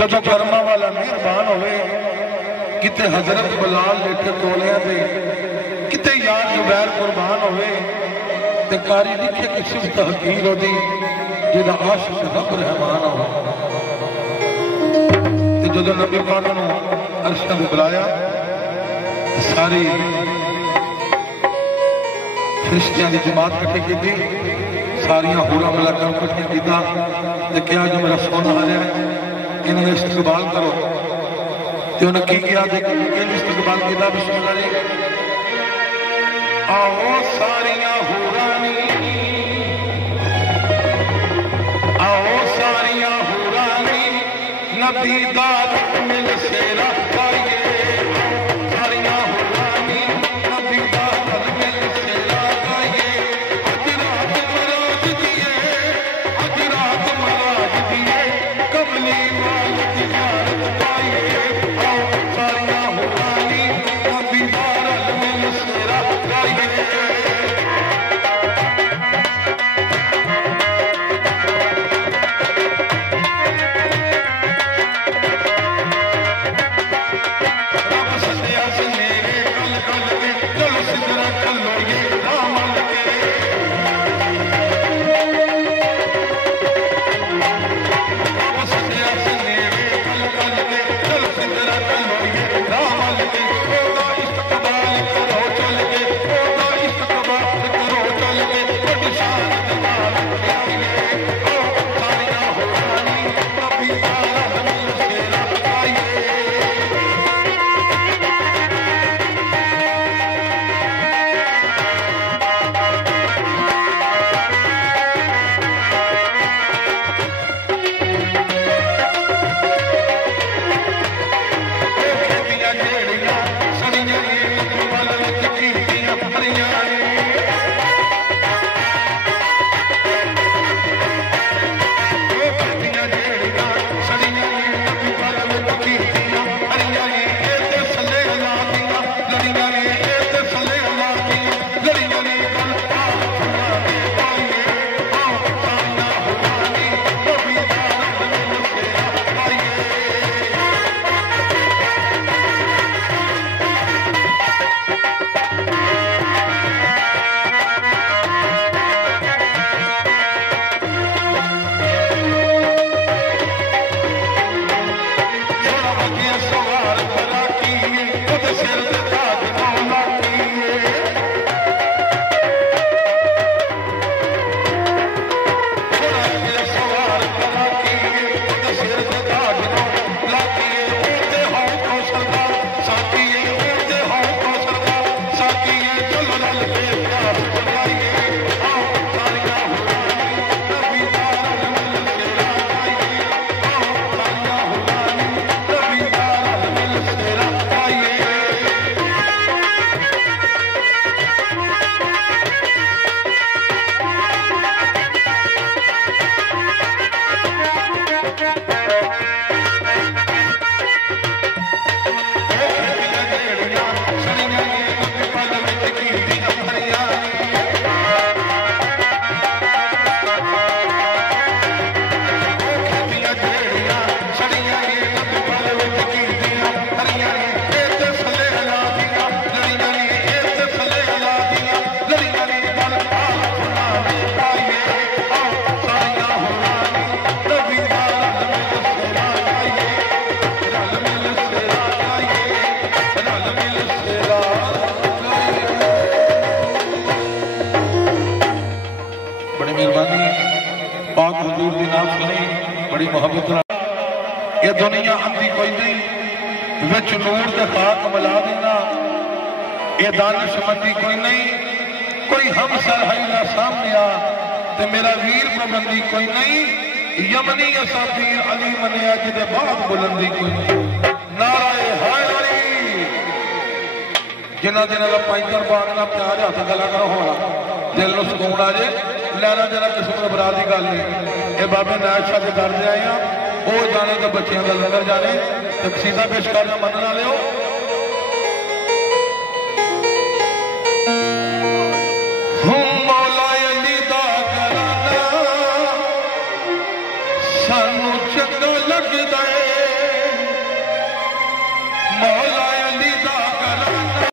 जो कर्मा वाला मेहरबान होवे किते हजरत बिलाल लेके कोलियां दे किते यार जुबैर कुर्बान होवे ते कारी लिखे कि सिफत हकीर होदी जिहदा आशिक रब रहमान हो। ते जदों नबी पाक नूं अरशां ते बुलाया सारी फरिश्तियां की जमात इकट्ठी की थी, सारिया होरा मलाका इकट्ठिया किया ते क्या जो मेरा सोना आ रहा है इन्होंने इस्तकबाल करो। तो उन्हें की किया इस्तकबाल किया बिस्मिल्लाह जी आओ सारिया होरानी आओ सारिया होरानी नबी दा मिल सेरा पाइए सारिया होरानी नबी दा मिल सेरा पाइए अज रात मराज दिए अज रात मराज दिए कमली वाल तिजारत पाइए आओ सारिया होरानी नबी दा मिल सेरा पाइए। ये दुनिया आंदी कोई नहीं विच नूर दे खाक मिला देना ये दानिशमंदी कोई नहीं कोई हम सरहई ना सामने आ ते मेरा वीर पाबंदी कोई नहीं यमनी असाफीर अली मनिया जिदे बाद बुलंदी कोई नाराए हाय अली जिन्ना जिन्ना का पैंतर बागना प्यार हथ गला करो होना दिल में सुकून आ जाए लैना जरा किस्म के बरा की गल नहीं ये बाबे नायब शाह के दर आए हैं वो जाने तो बच्चियों का नजर जाने तो कसीदा पेश करना मनना लियो मौला अली दा कराना सानू चंगा सजदे मौला